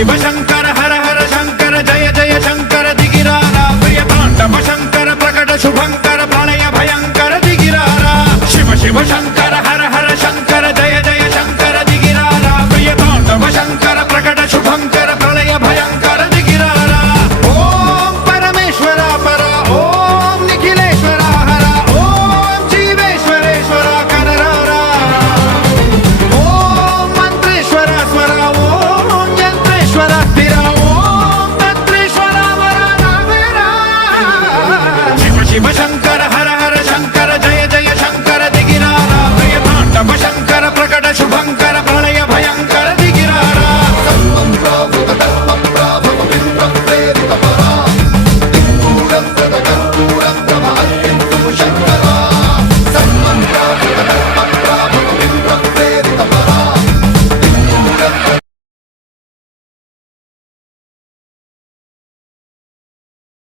शिव शंकर हर हर शंकर जय जय शंकर दिगिरारा प्रिय तांडव शंकर प्रकट शुभंकर प्रलय भयंकर दिगिरारा शिव शिव शंकर